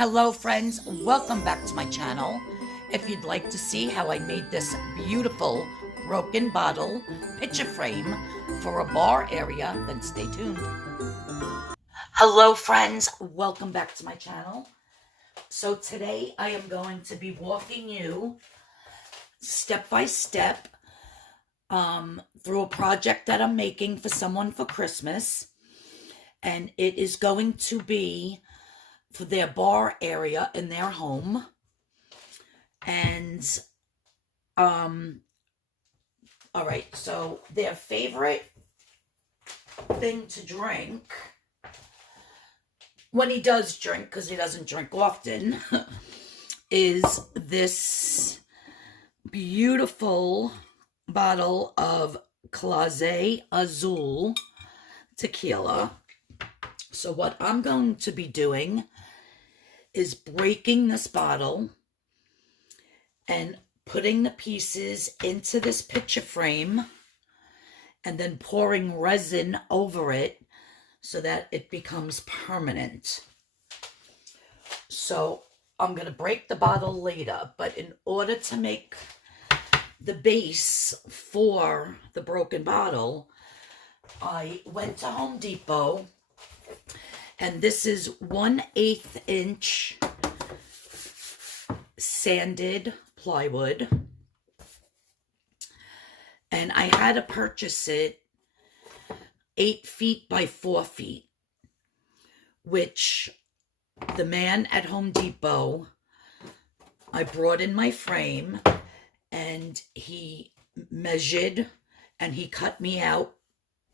Hello friends, welcome back to my channel. If you'd like to see how I made this beautiful broken bottle picture frame for a bar area, then stay tuned. Hello friends, welcome back to my channel. So today I am going to be walking you step by step through a project that I'm making for someone for Christmas. And it is going to be for their bar area in their home. And all right, so their favorite thing to drink when he does drink, because he doesn't drink often, is this beautiful bottle of Clase Azu'L Tequila. So what I'm going to be doing is breaking this bottle and putting the pieces into this picture frame and then pouring resin over it so that it becomes permanent. So I'm going to break the bottle later, but in order to make the base for the broken bottle, I went to Home Depot, and this is 1/8 inch sanded plywood. And I had to purchase it 8 feet by 4 feet, which the man at Home Depot, I brought in my frame and he measured and he cut me out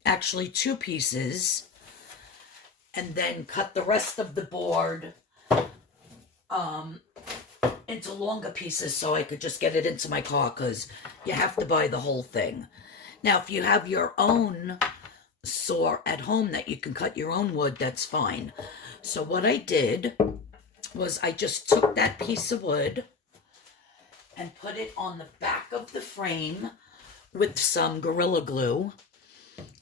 actually 2 pieces and then cut the rest of the board into longer pieces so I could just get it into my car, because you have to buy the whole thing. Now, if you have your own saw at home that you can cut your own wood, that's fine. So what I did was I just took that piece of wood and put it on the back of the frame with some Gorilla Glue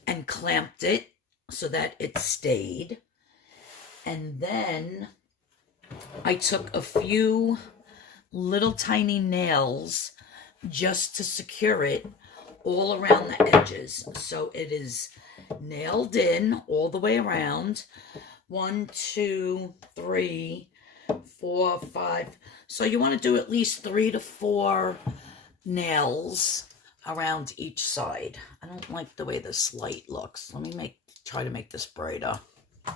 and clamped it so that it stayed. And then I took a few little tiny nails just to secure it all around the edges. So it is nailed in all the way around. 1, 2, 3, 4, 5. So you want to do at least 3 to 4 nails around each side. I don't like the way this light looks. Let me try to make this brighter. I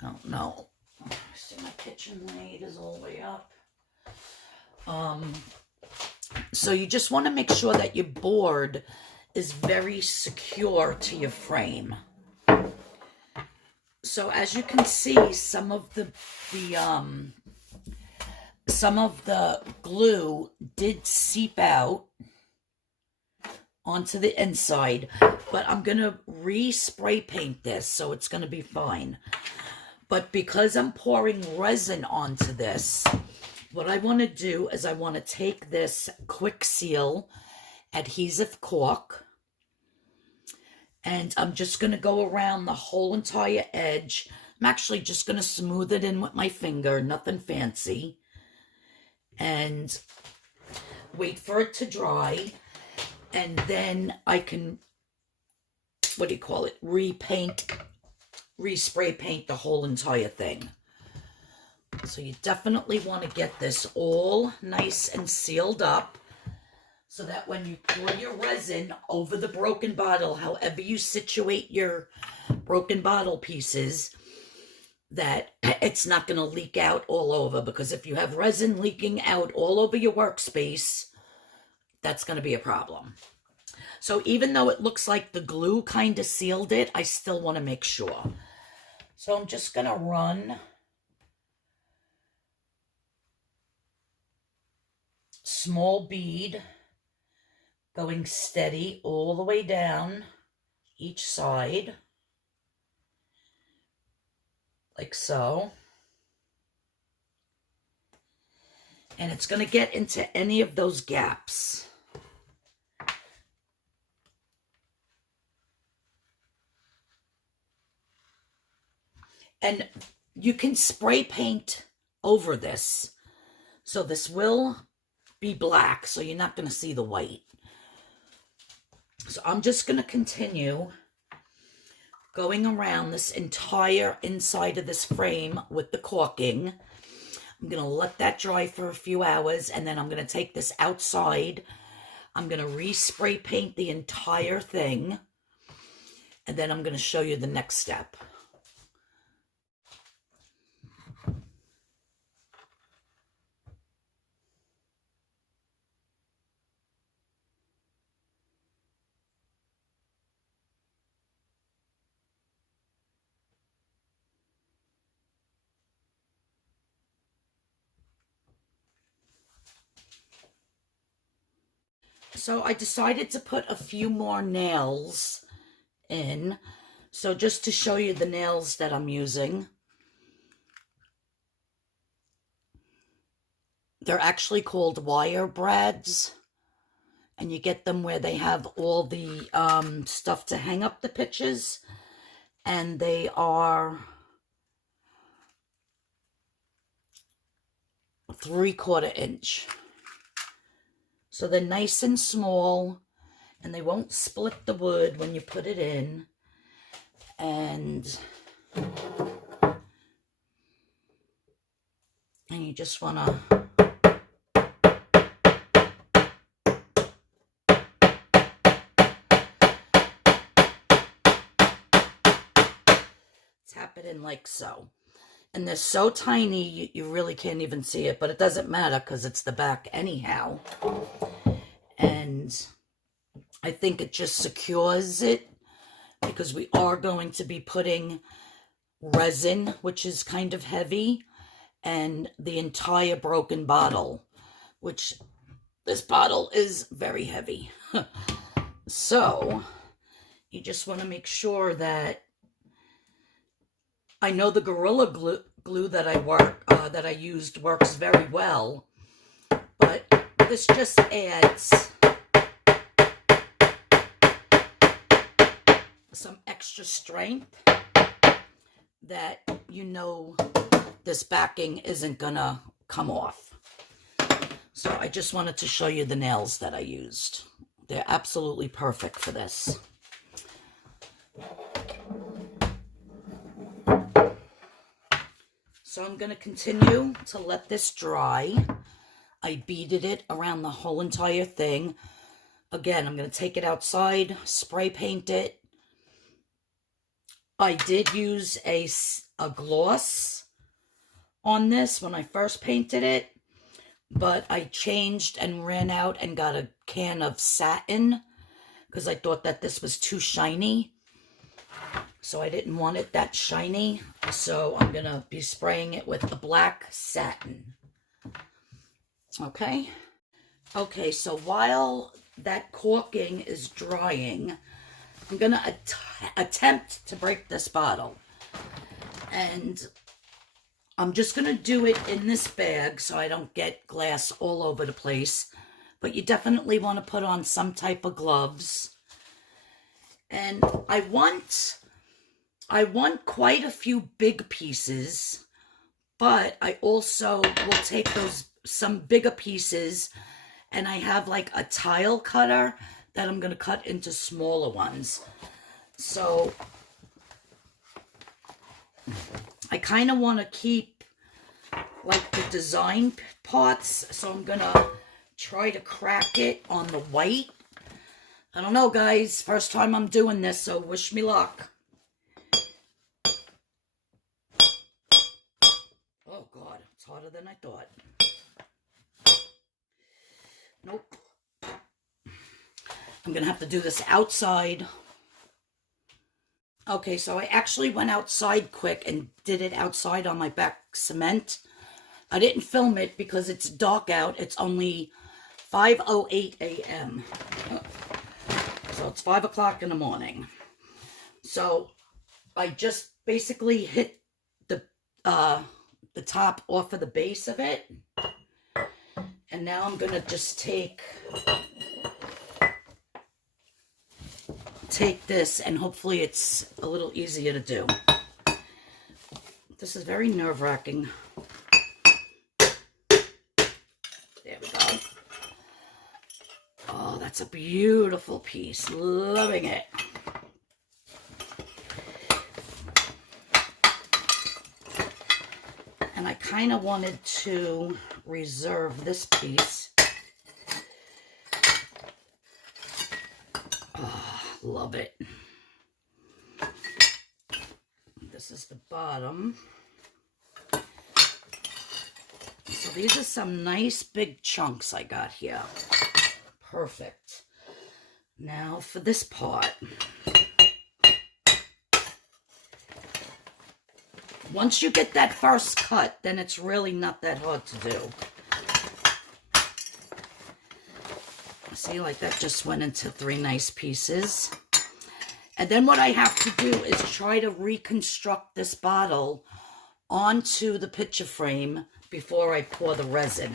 don't know. See, my kitchen light is all the way up. So you just want to make sure that your board is very secure to your frame. So as you can see, some of the glue did seep out onto the inside, but I'm going to re-spray paint this, so it's going to be fine. But because I'm pouring resin onto this, what I want to do is I want to take this Quick Seal adhesive cork, and I'm just going to go around the whole entire edge. I'm actually just going to smooth it in with my finger, nothing fancy, and wait for it to dry. And then I can, re-spray paint the whole entire thing. So you definitely want to get this all nice and sealed up so that when you pour your resin over the broken bottle, however you situate your broken bottle pieces, that it's not going to leak out all over. Because if you have resin leaking out all over your workspace, that's going to be a problem. So even though it looks like the glue kind of sealed it, I still want to make sure. So I'm just going to run small bead going steady all the way down each side, like so. And it's going to get into any of those gaps. And you can spray paint over this. So this will be black, so you're not going to see the white. So I'm just going to continue going around this entire inside of this frame with the caulking. I'm going to let that dry for a few hours, and then I'm going to take this outside. I'm going to respray paint the entire thing, and then I'm going to show you the next step. So I decided to put a few more nails in. So just to show you the nails that I'm using. They're actually called wire brads. And you get them where they have all the stuff to hang up the pictures. And they are 3/4 inch. So they're nice and small, and they won't split the wood when you put it in. And you just want to tap it in like so. And they're so tiny, you really can't even see it, but it doesn't matter because it's the back anyhow. And I think it just secures it because we are going to be putting resin, which is kind of heavy, and the entire broken bottle, which this bottle is very heavy. So you just want to make sure that, I know the Gorilla glue that I used works very well, but this just adds some extra strength that you know this backing isn't gonna come off. So I just wanted to show you the nails that I used. They're absolutely perfect for this. So I'm going to continue to let this dry. I beaded it around the whole entire thing. Again, I'm going to take it outside, spray paint it. I did use a gloss on this when I first painted it, but I changed and ran out and got a can of satin because I thought that this was too shiny. So I didn't want it that shiny. So I'm going to be spraying it with the black satin. Okay. Okay, so while that caulking is drying, I'm going to attempt to break this bottle. And I'm just going to do it in this bag so I don't get glass all over the place. But you definitely want to put on some type of gloves. And I want quite a few big pieces, but I also will take some bigger pieces, and I have like a tile cutter that I'm going to cut into smaller ones. So I kind of want to keep like the design parts, so I'm going to try to crack it on the white. I don't know, guys. First time I'm doing this, so wish me luck. Oh, God. It's harder than I thought. Nope. I'm going to have to do this outside. Okay, so I actually went outside quick and did it outside on my back cement. I didn't film it because it's dark out. It's only 5:08 a.m. So it's 5 o'clock in the morning. So I just basically hit the top off of the base of it. And now I'm going to just take this, and hopefully it's a little easier to do. This is very nerve-wracking. There we go. Oh, that's a beautiful piece. Loving it. And I kind of wanted to reserve this piece. Oh, love it. This is the bottom. So these are some nice big chunks I got here. Perfect. Now for this part. Once you get that first cut, then it's really not that hard to do. See, like that just went into 3 nice pieces. And then what I have to do is try to reconstruct this bottle onto the picture frame before I pour the resin.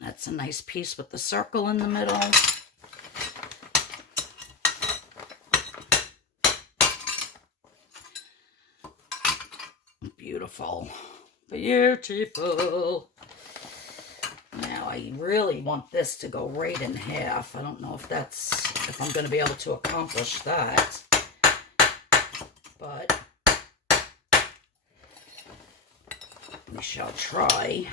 That's a nice piece with the circle in the middle. Beautiful. Beautiful. Now I really want this to go right in half. I don't know if I'm going to be able to accomplish that. But we shall try.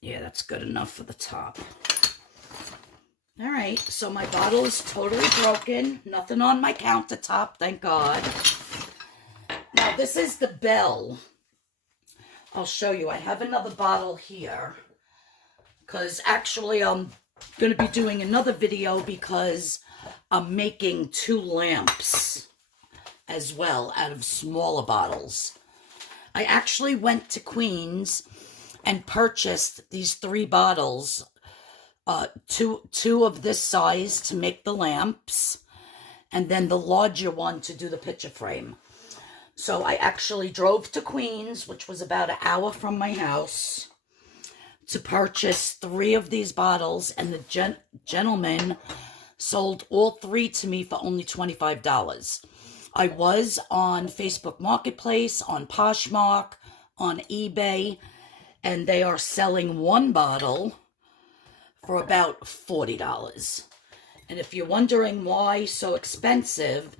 Yeah, that's good enough for the top. All right, so my bottle is totally broken. Nothing on my countertop, thank God. Now, this is the bell. I'll show you. I have another bottle here. Because actually, I'm going to be doing another video because I'm making 2 lamps as well out of smaller bottles. I actually went to Queens and purchased these 3 bottles, two of this size to make the lamps, and then the larger one to do the picture frame. So I actually drove to Queens, which was about an hour from my house, to purchase 3 of these bottles, and the gentleman sold all 3 to me for only $25. I was on Facebook Marketplace, on Poshmark, on eBay, and they are selling 1 bottle for about $40. And if you're wondering why so expensive,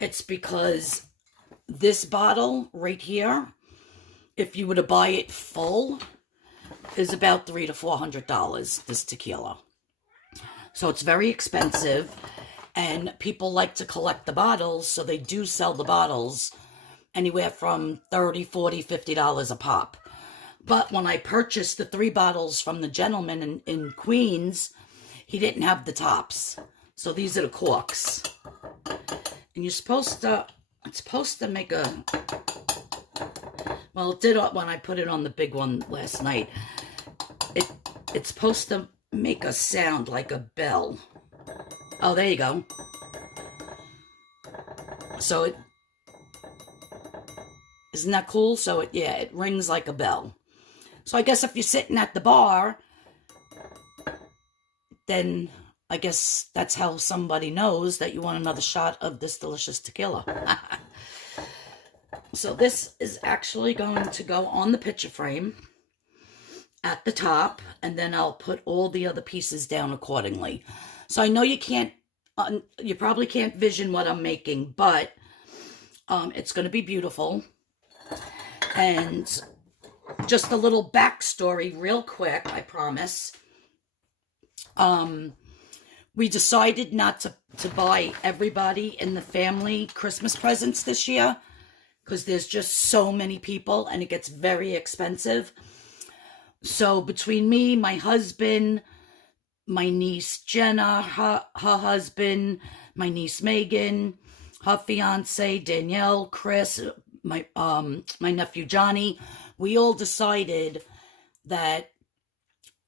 it's because this bottle right here, if you were to buy it full, is about $300 to $400, this tequila. So it's very expensive, and people like to collect the bottles, so they do sell the bottles anywhere from $30, $40, $50 a pop. But when I purchased the 3 bottles from the gentleman in Queens, he didn't have the tops. So these are the corks. And you're supposed to, it's supposed to make a, well, it did when I put it on the big one last night. It's supposed to make a sound like a bell. Oh, there you go. So isn't that cool? So it rings like a bell. So I guess if you're sitting at the bar, then I guess that's how somebody knows that you want another shot of this delicious tequila. So this is actually going to go on the picture frame at the top, and then I'll put all the other pieces down accordingly. So I know you probably can't vision what I'm making, but it's going to be beautiful. And just a little backstory real quick, I promise. We decided not to buy everybody in the family Christmas presents this year because there's just so many people and it gets very expensive. So between me, my husband, my niece Jenna, her husband, my niece Megan, her fiance Danielle, Chris, my nephew Johnny, we all decided that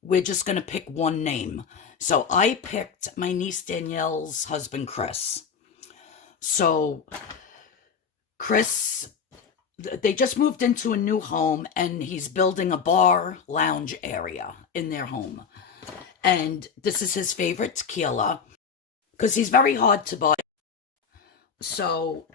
we're just going to pick one name. So I picked my niece Danielle's husband, Chris. So Chris, they just moved into a new home, and he's building a bar lounge area in their home. And this is his favorite tequila, because he's very hard to buy. So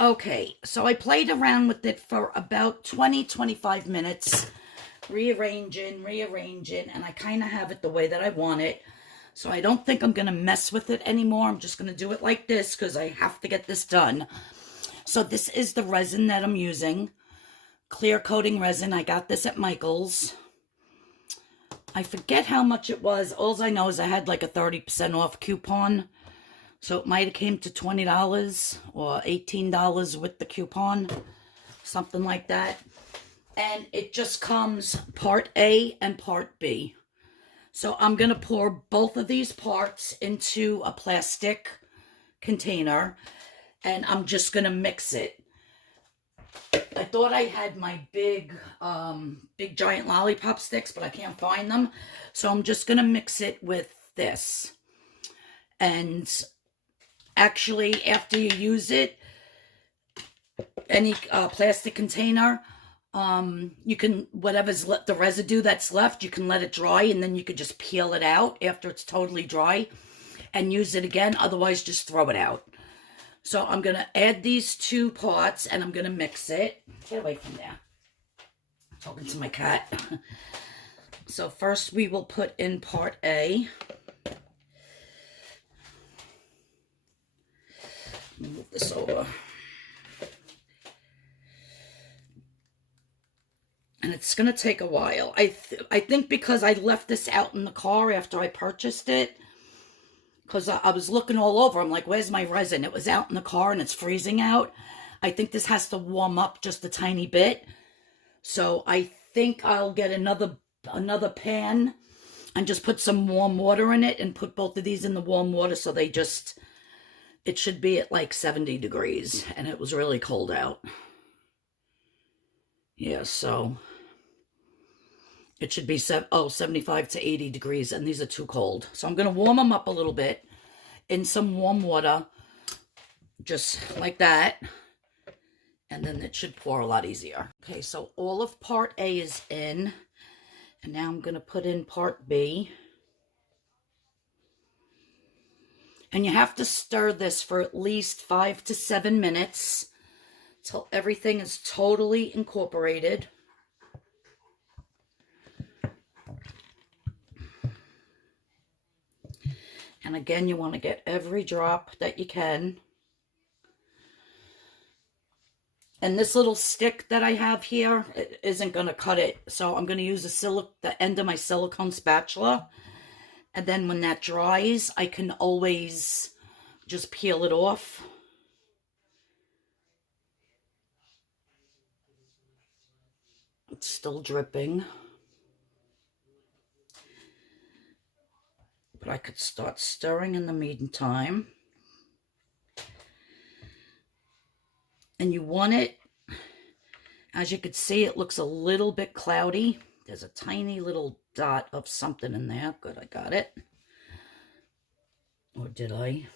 okay, so I played around with it for about 20-25 minutes, rearranging, and I kind of have it the way that I want it. So I don't think I'm going to mess with it anymore. I'm just going to do it like this because I have to get this done. So this is the resin that I'm using. Clear coating resin. I got this at Michael's. I forget how much it was. All I know is I had like a 30% off coupon. So it might have came to $20 or $18 with the coupon. Something like that. And it just comes part A and part B. So I'm going to pour both of these parts into a plastic container, and I'm just going to mix it. I thought I had my big giant lollipop sticks, but I can't find them. So I'm just going to mix it with this. And actually, after you use it, any plastic container, you can, whatever's the residue that's left, you can let it dry, and then you could just peel it out after it's totally dry and use it again. Otherwise, just throw it out. So I'm going to add these two parts, and I'm going to mix it. Get away from there. I'm talking to my cat. So first we will put in part A. Move this over. And it's going to take a while. I think because I left this out in the car after I purchased it. Because I was looking all over. I'm like, where's my resin? It was out in the car and it's freezing out. I think this has to warm up just a tiny bit. So I think I'll get another pan and just put some warm water in it and put both of these in the warm water so they just, it should be at like 70 degrees. And it was really cold out. Yeah, so it should be 75 to 80 degrees, and these are too cold. So I'm going to warm them up a little bit in some warm water, just like that. And then it should pour a lot easier. Okay, so all of part A is in. And now I'm going to put in part B. And you have to stir this for at least 5 to 7 minutes till everything is totally incorporated. And again, you want to get every drop that you can. And this little stick that I have here, it isn't going to cut it. So I'm going to use the end of my silicone spatula. And then when that dries, I can always just peel it off. It's still dripping. But I could start stirring in the meantime. And you want it, as you can see, it looks a little bit cloudy. There's a tiny little dot of something in there. Good, I got it. Or did I?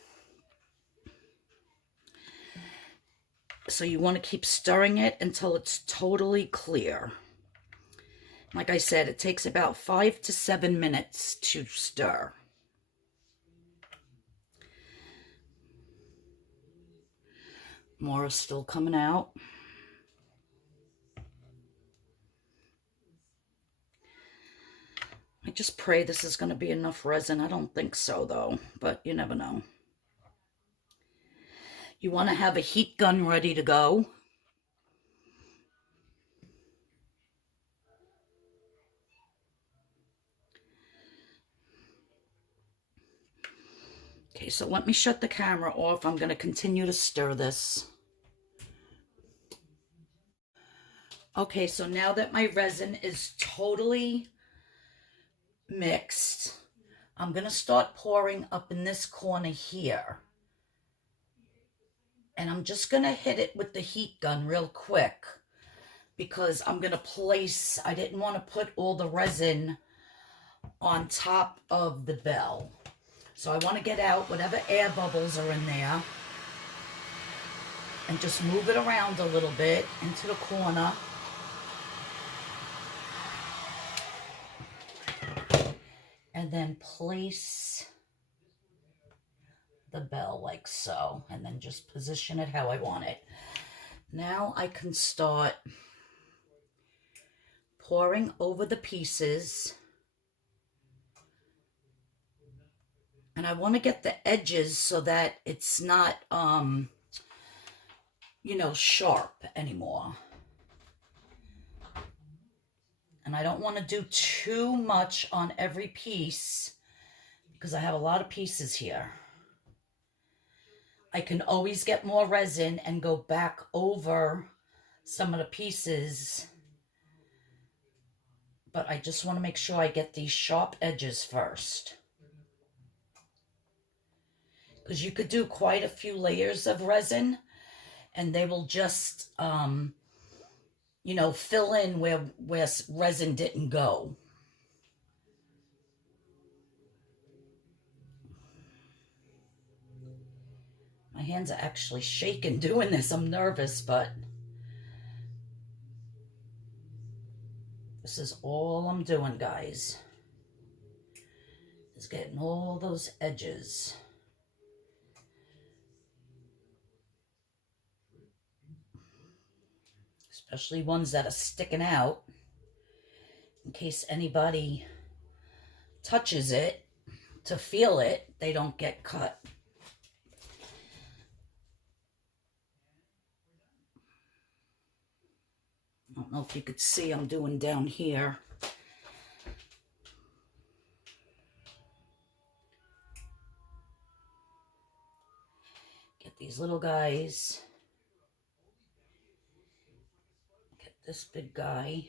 So you want to keep stirring it until it's totally clear. Like I said, it takes about 5 to 7 minutes to stir. More is still coming out. I just pray this is going to be enough resin. I don't think so, though, but you never know. You want to have a heat gun ready to go. Okay, so let me shut the camera off. I'm going to continue to stir this. Okay, so now that my resin is totally mixed, I'm going to start pouring up in this corner here. And I'm just going to hit it with the heat gun real quick because I'm going to place, I didn't want to put all the resin on top of the bell. So I want to get out whatever air bubbles are in there and just move it around a little bit into the corner. And then place the bell like so, and then just position it how I want it. Now I can start pouring over the pieces. And I want to get the edges so that it's not, you know, sharp anymore. And I don't want to do too much on every piece because I have a lot of pieces here. I can always get more resin and go back over some of the pieces. But I just want to make sure I get these sharp edges first. Because you could do quite a few layers of resin and they will just, you know, fill in where resin didn't go. My hands are actually shaking doing this. I'm nervous, but this is all I'm doing, guys. Is getting all those edges. Especially ones that are sticking out. In case anybody touches it to feel it, they don't get cut. I don't know if you could see I'm doing down here. Get these little guys. Get this big guy.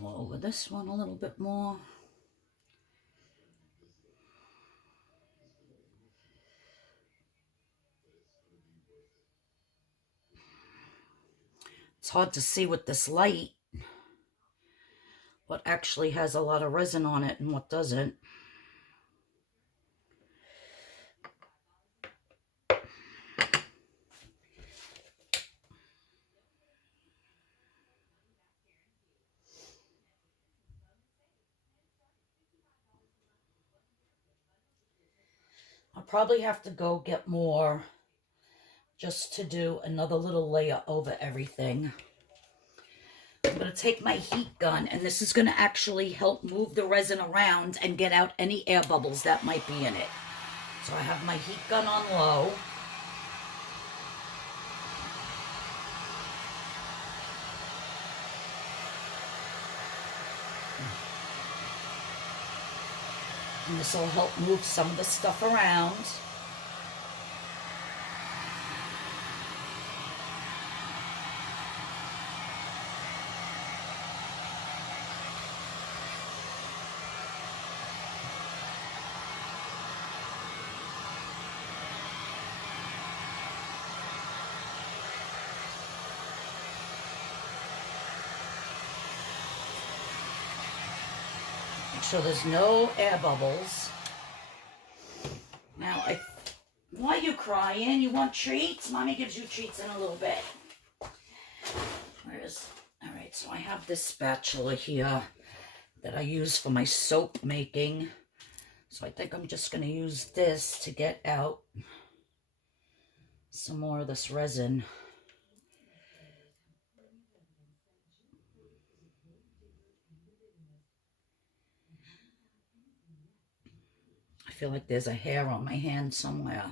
go over this one a little bit more. It's hard to see with this light what actually has a lot of resin on it and what doesn't. I'll probably have to go get more just to do another little layer over everything. I'm going to take my heat gun, and this is going to actually help move the resin around and get out any air bubbles that might be in it. So I have my heat gun on low. And this will help move some of the stuff around. So there's no air bubbles. Now, why are you crying? You want treats? Mommy gives you treats in a little bit. All right, so I have this spatula here that I use for my soap making. So I think I'm just going to use this to get out some more of this resin. I feel like there's a hair on my hand somewhere.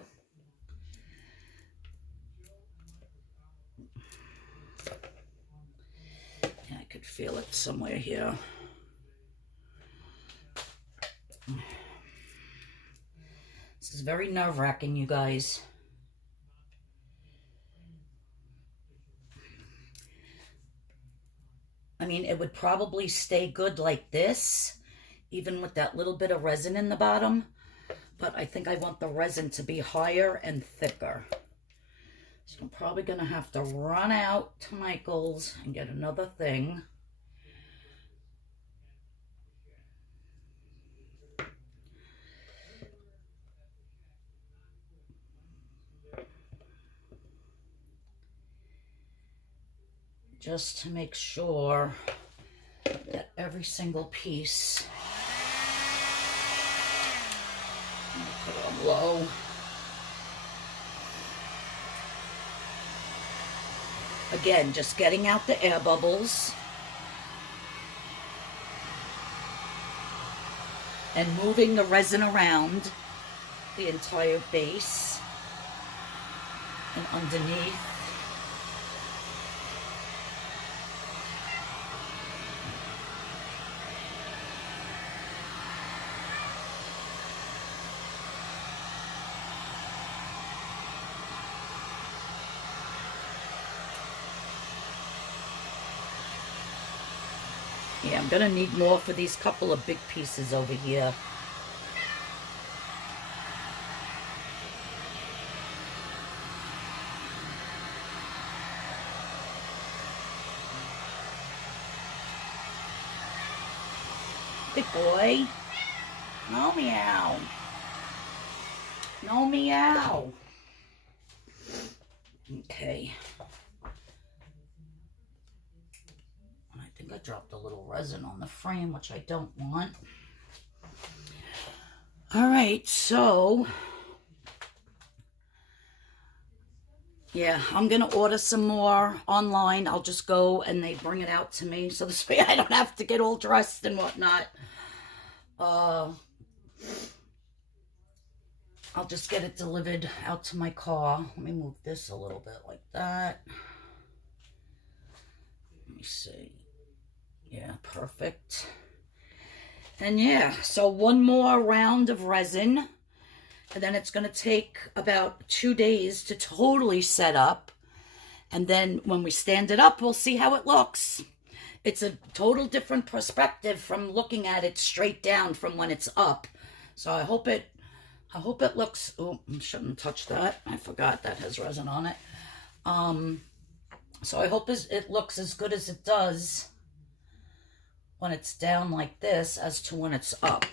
Yeah, I could feel it somewhere here. This is very nerve-wracking, you guys. I mean, it would probably stay good like this, even with that little bit of resin in the bottom. But I think I want the resin to be higher and thicker. So I'm probably going to have to run out to Michael's and get another thing. Just to make sure that every single piece, put it on low. Again, just getting out the air bubbles and moving the resin around the entire base and underneath. Yeah, I'm gonna need more for these couple of big pieces over here. Good boy. No meow. No meow. Okay. I think I dropped a little resin on the frame, which I don't want. All right, so yeah, I'm gonna order some more online. I'll just go and they bring it out to me, so this way I don't have to get all dressed and whatnot. I'll just get it delivered out to my car. Let me move this a little bit like that. Let me see. Yeah, perfect. And yeah, so one more round of resin, and then it's going to take about 2 days to totally set up. And then when we stand it up, we'll see how it looks. it's a total different perspective from looking at it straight down from when it's up. So I hope it looks, oh, I shouldn't touch that. I forgot that has resin on it. So I hope it looks as good as it does when it's down like this as to when it's up.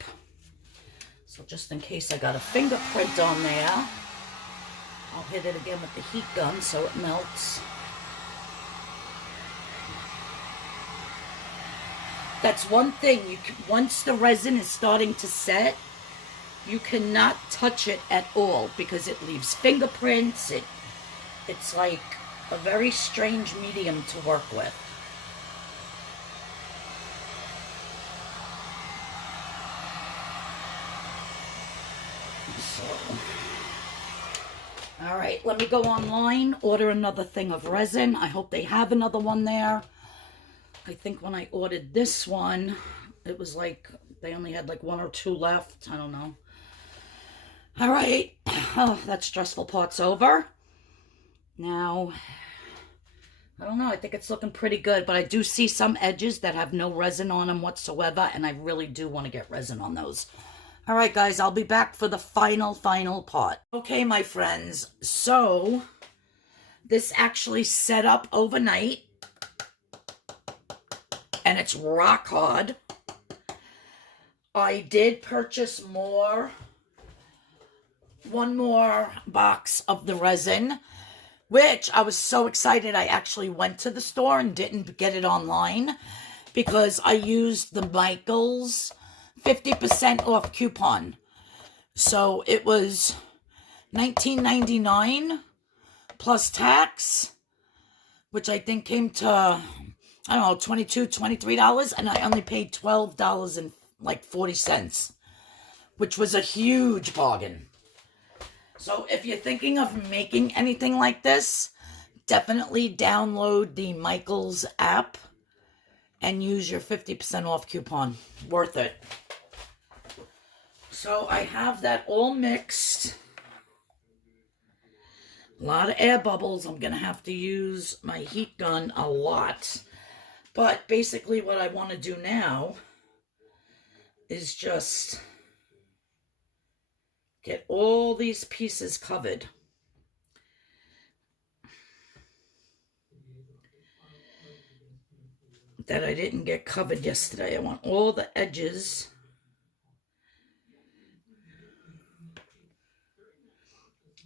So just in case I got a fingerprint on there, I'll hit it again with the heat gun so it melts. That's one thing, once the resin is starting to set, you cannot touch it at all because it leaves fingerprints. It's like a very strange medium to work with. So, all right, let me go online, order another thing of resin. I hope they have another one there. I think when I ordered this one, it was like they only had like 1 or 2 left. I don't know. All right, oh, that stressful part's over. Now, I don't know, I think it's looking pretty good, but I do see some edges that have no resin on them whatsoever, and I really do want to get resin on those. All right, guys, I'll be back for the final part. Okay, my friends, so this actually set up overnight, and it's rock hard. I did purchase one more box of the resin, which I was so excited I actually went to the store and didn't get it online because I used the Michaels 50% off coupon. So it was $19.99 plus tax, which I think came to, I don't know, $22, $23, and I only paid $12.40, which was a huge bargain. So if you're thinking of making anything like this, definitely download the Michaels app and use your 50% off coupon. Worth it. So I have that all mixed. A lot of air bubbles. I'm going to have to use my heat gun a lot. But basically what I want to do now is just get all these pieces covered. That I didn't get covered yesterday. I want all the edges.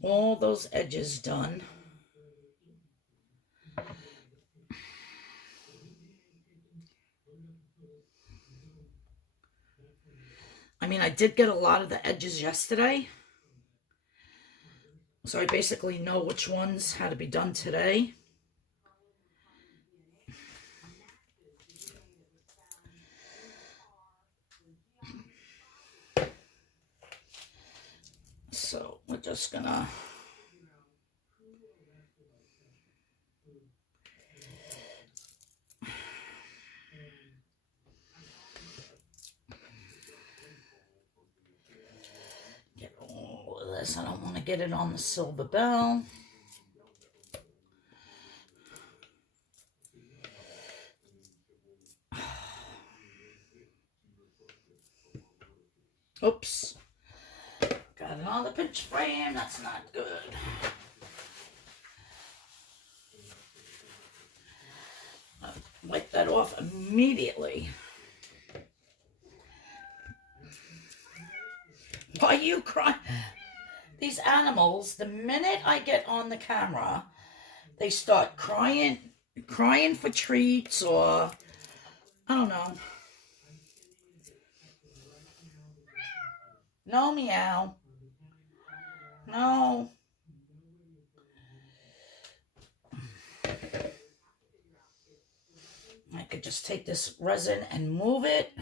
All those edges done. I mean, I did get a lot of the edges yesterday. So I basically know which ones had to be done today. So we're just gonna get all of this. I don't want to get it on the silver bell. Oops. Got it on the pinch frame. That's not good. I'll wipe that off immediately. Why are you crying? These animals, the minute I get on the camera, they start crying for treats, or I don't know. No, meow. No. I could just take this resin and move it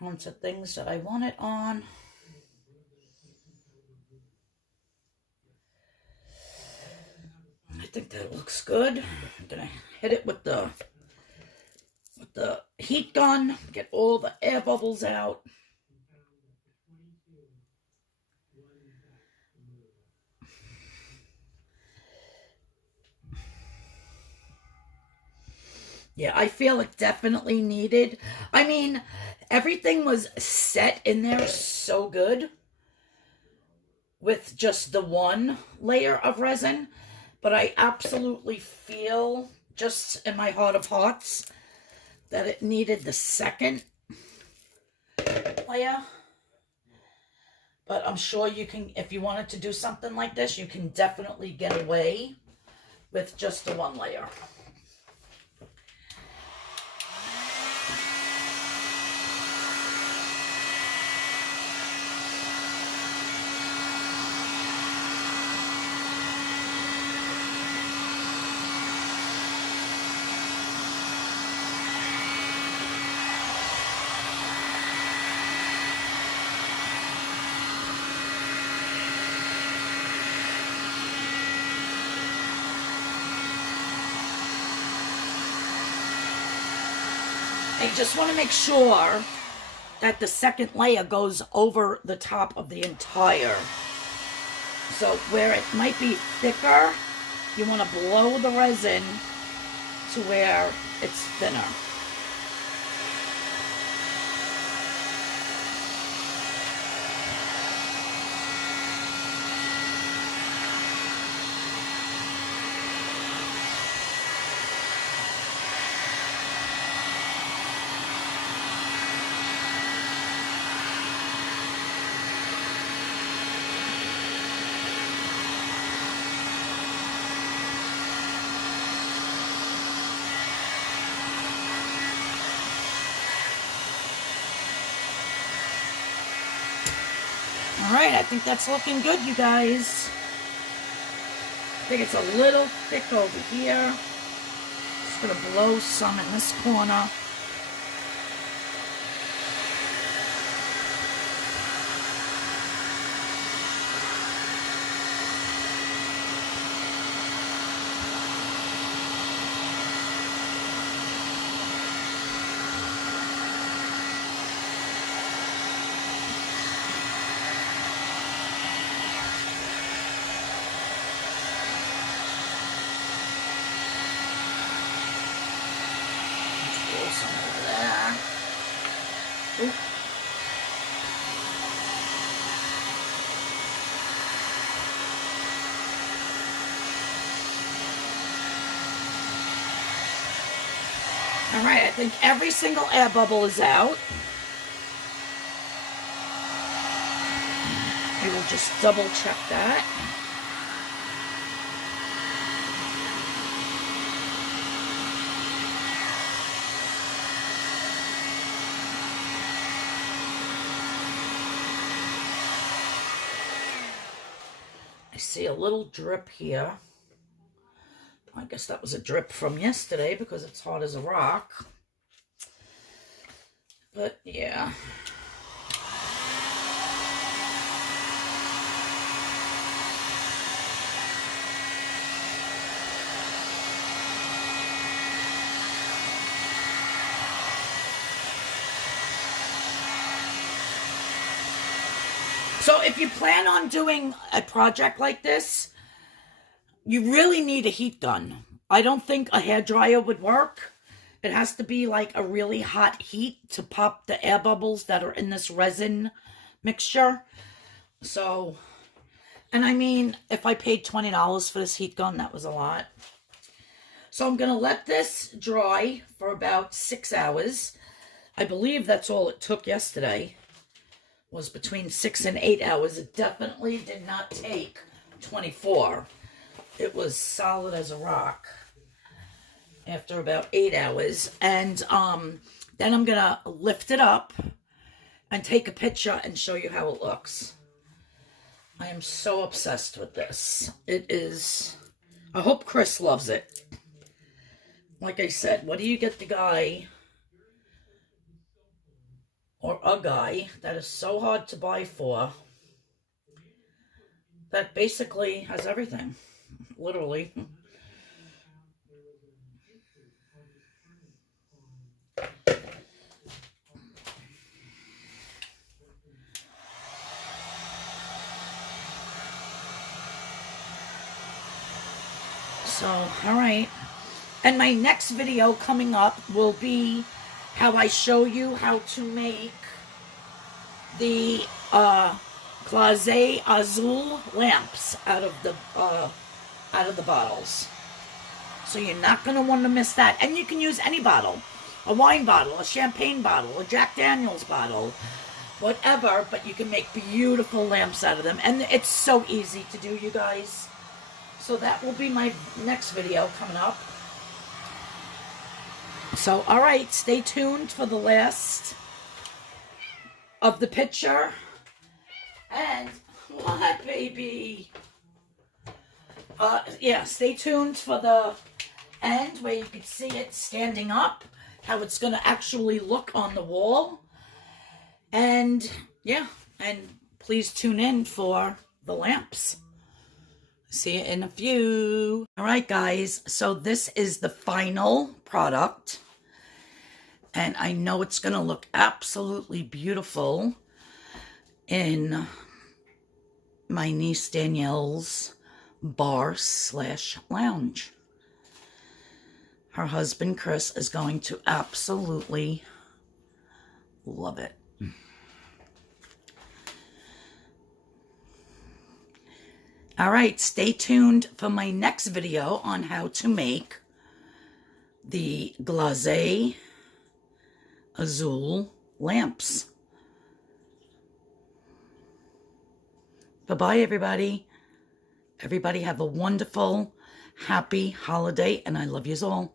onto things that I want it on. I think that looks good. I'm gonna hit it with the heat gun, get all the air bubbles out. Yeah, I feel it definitely needed. I mean, everything was set in there so good with just the one layer of resin, but I absolutely feel, just in my heart of hearts, that it needed the second layer. But I'm sure you can, if you wanted to do something like this, you can definitely get away with just the one layer. I just want to make sure that the second layer goes over the top of the entire. So where it might be thicker, you want to blow the resin to where it's thinner. All right, I think that's looking good, you guys. I think it's a little thick over here. Just gonna blow some in this corner. Some over there. Ooh. All right, I think every single air bubble is out. We will just double check that. I see a little drip here. I guess that was a drip from yesterday because it's hard as a rock. But yeah. So if you plan on doing a project like this, you really need a heat gun. I don't think a hairdryer would work. It has to be like a really hot heat to pop the air bubbles that are in this resin mixture. So, and I mean, if I paid $20 for this heat gun, that was a lot. So I'm going to let this dry for about 6 hours. I believe that's all it took yesterday, was between 6 and 8 hours. It definitely did not take 24. It was solid as a rock after about 8 hours. And then I'm going to lift it up and take a picture and show you how it looks. I am so obsessed with this. It is, I hope Chris loves it. Like I said, what do you get the guy or a guy that is so hard to buy for, that basically has everything, literally. So, all right, And my next video coming up will be how I show you how to make the Clase Azu'L lamps out of the bottles. So you're not going to want to miss that. And you can use any bottle. A wine bottle, a champagne bottle, a Jack Daniels bottle, whatever. But you can make beautiful lamps out of them. And it's so easy to do, you guys. So that will be my next video coming up. So, alright, stay tuned for the last of the picture. And, what, baby? Yeah, stay tuned for the end where you can see it standing up, how it's going to actually look on the wall. And, yeah, and please tune in for the lamps. See you in a few. All right, guys, so this is the final product. And I know it's going to look absolutely beautiful in my niece Danielle's bar/lounge. Her husband, Chris, is going to absolutely love it. All right, stay tuned for my next video on how to make the Clase Azu'L lamps. Bye-bye, everybody. Everybody have a wonderful, happy holiday, and I love yous all.